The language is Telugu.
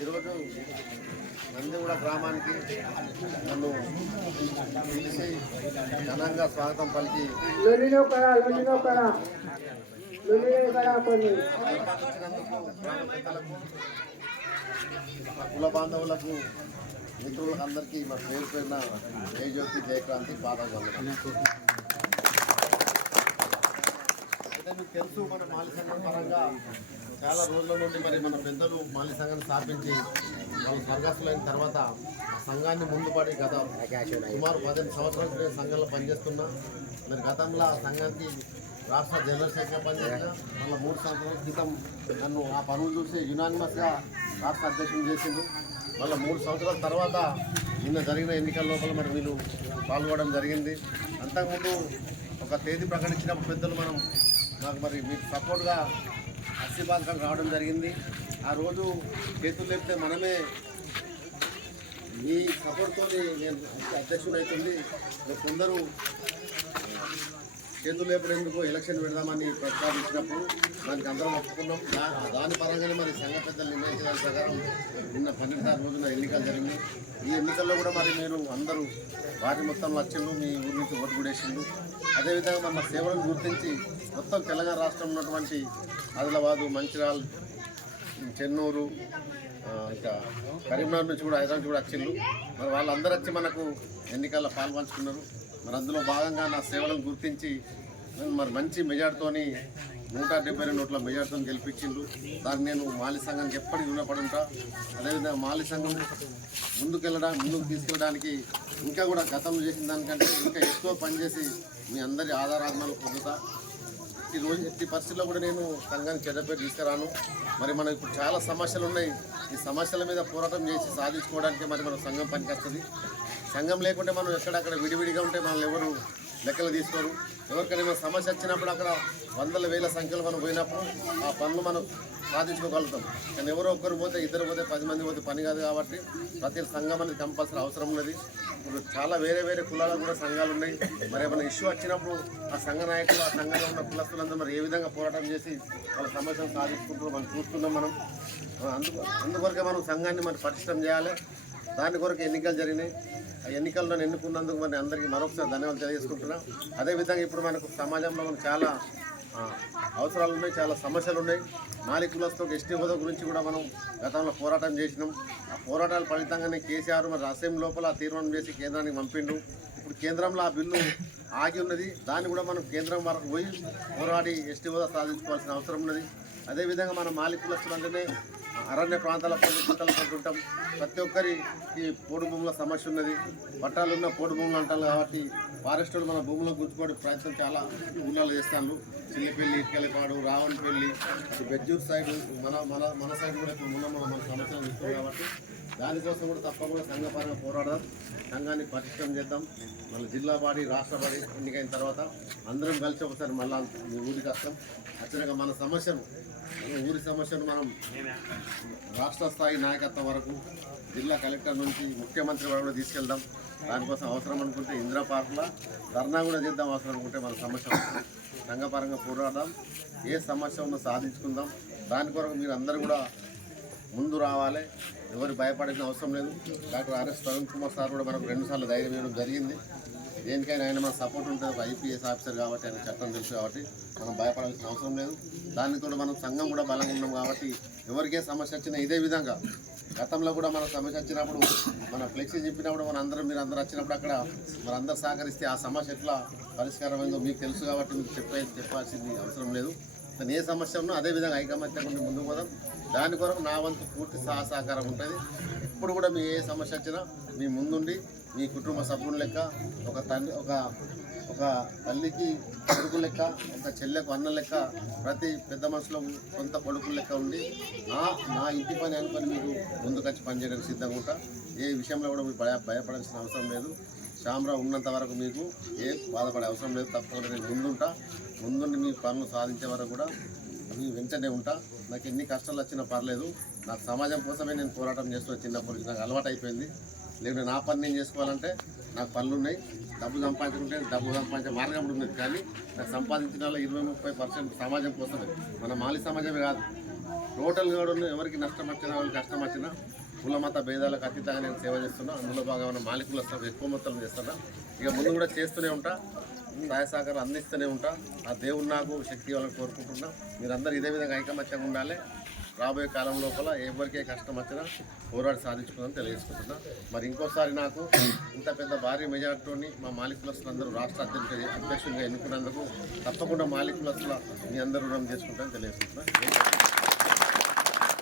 ఈరోజు నందిగూడ గ్రామానికి నన్ను పిలిచి ఘనంగా స్వాగతం పలికి కుల బాంధవులకు మిత్రులకు అందరికీ మా పేరు పేరున జయ జ్యోతి జయక్రాంతి పాదాలు. అయితే మీకు తెలుసు, మన మాలి సంఘం పరంగా చాలా రోజుల నుండి మరి మన పెద్దలు మాలి సంఘాన్ని స్థాపించి వాళ్ళు స్వర్గస్థులైన తర్వాత సంఘాన్ని ముందుపడి గత సుమారు 15 సంవత్సరాల క్రితం సంఘంలో పనిచేస్తున్నా. మరి గతంలో సంఘానికి రాష్ట్ర జనరల్ సెక్రటరీ పనిచేసిన మళ్ళీ 3 సంవత్సరాల క్రితం నన్ను ఆ పనులు చూసి యునానిమస్గా రాష్ట్ర అధ్యక్షులు చేసిండు. మళ్ళీ 3 సంవత్సరాల తర్వాత నిన్న జరిగిన ఎన్నికల లోపల మరి వీళ్ళు పాల్గొనడం జరిగింది. అంతకుముందు ఒక తేదీ ప్రకటించిన పెద్దలు నాకు మరి మీకు సపోర్ట్గా ఆశీర్వాదం రావడం జరిగింది. ఆ రోజు చేతులు లేపితే మనమే మీ సపోర్ట్తో నేను అధ్యక్షుడు అవుతుంది. కొందరు చేతులు లేపడేందుకు ఎలక్షన్ పెడదామని ప్రస్తావించినప్పుడు దానికి అందరం ఒప్పుకున్నాం. దాని పరంగానే మరి సంఘ పెద్దలు నిర్ణయించిన ప్రకారం నిన్న 12వ రోజున ఎన్నికలు జరిగింది. ఈ ఎన్నికల్లో కూడా మరి మీరు అందరూ వాటి మొత్తంలో వచ్చిండు, మీ ఊరి నుంచి ఓటు కూడా వేసిండు. అదేవిధంగా మన సేవలను గుర్తించి మొత్తం తెలంగాణ రాష్ట్రంలో ఉన్నటువంటి ఆదిలాబాదు, మంచిర్యాల, చెన్నూరు, ఇంకా కరీంనగర్ నుంచి కూడా హైదరాబాద్ కూడా వచ్చిండు. మరి వాళ్ళందరూ వచ్చి మనకు ఎన్నికల్లో పాల్పంచుకున్నారు. మరి అందులో భాగంగా నా సేవలను గుర్తించి మరి మంచి మెజార్టీతోని 172 ఓట్ల మెజార్టీతో గెలిపించిండు. దాన్ని నేను మాలి సంఘానికి ఎప్పటికీ రుణపడి ఉంటా. అదేవిధంగా మాలి సంఘం ముందుకు తీసుకెళ్ళడానికి ఇంకా కూడా గతంలో చేసిన దానికంటే ఇంకా ఎక్కువ పనిచేసి మీ అందరి ఆధారాలను పొందుతా. ఈరోజు ఎట్టి పరిస్థితుల్లో కూడా నేను సంఘానికి చెడ్డపేరు తీసుకురాను. మరి మనకు ఇప్పుడు చాలా సమస్యలు ఉన్నాయి. ఈ సమస్యల మీద పోరాటం చేసి సాధించుకోవడానికి మరి మన సంఘం పనికొస్తుంది. సంఘం లేకుంటే మనం ఎక్కడక్కడ విడివిడిగా ఉంటే మనల్ని ఎవరు లెక్కలు తీసుకోరు. ఎవరికైనా మన సమస్య వచ్చినప్పుడు అక్కడ వందల వేల సంఖ్యలో మనం పోయినప్పుడు ఆ పనులు మనం సాధించుకోగలుగుతాం. కానీ ఎవరో ఒక్కరు పోతే, ఇద్దరు పోతే, 10 మంది పోతే పని కాదు. కాబట్టి ప్రతి సంఘం అనేది కంపల్సరీ అవసరం ఉన్నది. ఇప్పుడు చాలా వేరే కులాలకు కూడా సంఘాలు ఉన్నాయి. మరి ఏమైనా ఇష్యూ వచ్చినప్పుడు ఆ సంఘ నాయకులు, ఆ సంఘంలో ఉన్న కులస్తులందరూ మరి ఏ విధంగా పోరాటం చేసి వాళ్ళ సమస్యను సాధించుకుంటూ మనం చూస్తున్నాం. మనం అందుకొరకే మనం సంఘాన్ని మరి పటిష్టం చేయాలి. దాని కొరకు ఎన్నికలు జరిగినాయి. ఆ ఎన్నికల్లో ఎన్నుకున్నందుకు మరి అందరికీ మరొకసారి ధన్యవాదాలు తెలియజేసుకుంటున్నాం. అదేవిధంగా ఇప్పుడు మనకు సమాజంలో మనకు చాలా అవసరాలు ఉన్నాయి, చాలా సమస్యలు ఉన్నాయి. మాలి కులస్తులకు ఎస్టీ హోదా గురించి కూడా మనం గతంలో పోరాటం చేసినాం. ఆ పోరాటాల ఫలితంగానే కేసీఆర్ మరి అసెంబ్లీ లోపల తీర్మానం చేసి కేంద్రానికి పంపిండు. ఇప్పుడు కేంద్రంలో ఆ బిల్లు ఆగి ఉన్నది. దాన్ని కూడా మనం కేంద్రం వరకు పోయి పోరాడి ఎస్టీ హోదా సాధించుకోవాల్సిన అవసరం ఉన్నది. అదేవిధంగా మన మాలి కులస్తులంటేనే అరణ్య ప్రాంతాల పంటలు పంటుంటాం. ప్రతి ఒక్కరికి పోడు భూముల సమస్య ఉన్నది. పట్టాలున్న పోడు భూములు అంటారు కాబట్టి ఫారెస్టులు మన భూముల్లో గుంజుకోవడం ప్రయత్నం చాలా ఊళ్ళలో చేస్తాను. చిల్లపల్లి, ఇటుకలపాడు, రావణపల్లి, బెజ్జూర్ సైడ్ మన సైడ్ కూడా ఇప్పుడు మన సమస్యలు ఇస్తాం. కాబట్టి దానికోసం కూడా తప్పకుండా సంఘపరంగా పోరాడదాం. సంఘాన్ని పటిష్టం చేద్దాం. మళ్ళీ జిల్లా బాడీ, రాష్ట్ర బాడీ ఎన్నికైన తర్వాత అందరం కలిసి ఒకసారి మళ్ళీ మీ ఊరికి వస్తాం. ఖచ్చితంగా మన ఊరి సమస్యను మనం రాష్ట్ర స్థాయి నాయకత్వం వరకు, జిల్లా కలెక్టర్ నుంచి ముఖ్యమంత్రి వరకు తీసుకెళ్దాం. దానికోసం అవసరం అనుకుంటే ఇందిరా పార్కులో ధర్నా కూడా చేద్దాం. అవసరం అనుకుంటే మన సమస్య సంఘపరంగా పోరాడదాం. ఏ సమస్య ఉన్నా సాధించుకుందాం. దాని కొరకు మీరు అందరూ కూడా ముందు రావాలి. ఎవరు భయపడాల్సిన అవసరం లేదు. Doctor RS Tarun Kumar sir కూడా మనకు 2 సార్లు ధైర్యం ఇవ్వడం జరిగింది. దేనికైనా ఆయన మన సపోర్ట్ ఉంటుంది. ఒక ఐపీఎస్ ఆఫీసర్ కాబట్టి ఆయన చట్టం తెలుసు కాబట్టి మనం భయపడాల్సిన అవసరం లేదు. దానితో మనం సంఘం కూడా బలంగా ఉన్నాం కాబట్టి ఎవరికే సమస్య వచ్చినా ఇదే విధంగా గతంలో కూడా మన సమస్య వచ్చినప్పుడు మన ఫ్లెక్సీ చెప్పినప్పుడు మీరు అందరూ వచ్చినప్పుడు అక్కడ అందరూ సహకరిస్తే ఆ సమస్య ఎట్లా పరిష్కారమైందో మీకు తెలుసు కాబట్టి మీకు చెప్పాల్సింది అవసరం లేదు. కానీ ఏ సమస్య ఉన్నా అదేవిధంగా ఐకమత్యంగా ముందుకు పోదాం. దాని కొరకు నా వంతు పూర్తి సహకారం ఉంటుంది. ఇప్పుడు కూడా మీ ఏ సమస్య వచ్చినా మీ ముందుండి మీ కుటుంబ సభ్యుల లెక్క, ఒక తల్లికి కొడుకు లెక్క, ఒక చెల్లెకు అన్న లెక్క, ప్రతి పెద్ద మనుషుల సొంత కొడుకుల లెక్క ఉండి నా ఇంటి పని అనుకొని మీరు ముందుకొచ్చి పనిచేయడానికి సిద్ధంగా ఉంటా. ఏ విషయంలో కూడా మీరు భయపడాల్సిన అవసరం లేదు. శ్యామరావు ఉన్నంత వరకు మీకు ఏ బాధపడే అవసరం లేదు. తప్పకుండా నేను ముందుండి మీ పనులు సాధించే వరకు కూడా మీ వెంటనే ఉంటా. నాకు ఎన్ని కష్టాలు వచ్చినా పర్లేదు. నాకు సమాజం కోసమే నేను పోరాటం చేస్తున్న చిన్నప్పటి నుంచి నాకు అలవాటు అయిపోయింది. లేకుంటే నా పని నేను చేసుకోవాలంటే నాకు పనులు ఉన్నాయి, డబ్బు సంపాదించుకుంటే డబ్బు సంపాదించే మార్గం కూడా ఉన్నది. కానీ నాకు సంపాదించిన వల్ల 20-30% సమాజం కోసమే, మన మాలి సమాజమే కాదు, టోటల్గా కూడా ఎవరికి నష్టం వచ్చినా వాళ్ళకి కష్టం వచ్చినా కుల మత భేదాలకు అతీతంగా నేను సేవ చేస్తున్నా. అందులో భాగమైన మాలికుల ఎక్కువ మొత్తం చేస్తున్నా. ఇక ముందు కూడా చేస్తూనే ఉంటా, సహాయ సహకారం అందిస్తూనే ఉంటా. ఆ దేవుడు నాకు శక్తి ఇవ్వాలని కోరుకుంటున్నా. మీరందరూ ఇదే విధంగా ఐకమత్యంగా ఉండాలి. రాబోయే కాలం లోపల ఎవరికే కష్టం వచ్చినా పోరాడి సాధించుకుందని తెలియజేసుకుంటున్నా. మరి ఇంకోసారి నాకు ఇంత పెద్ద భారీ మెజార్టీని మా మాలికులస్తులందరూ రాష్ట్ర అధ్యక్షుడిగా ఎన్నుకున్నందుకు తప్పకుండా మాలికులస్తుల మీ అందరూ రుణం చేసుకుంటానని తెలియజేసుకుంటున్నా.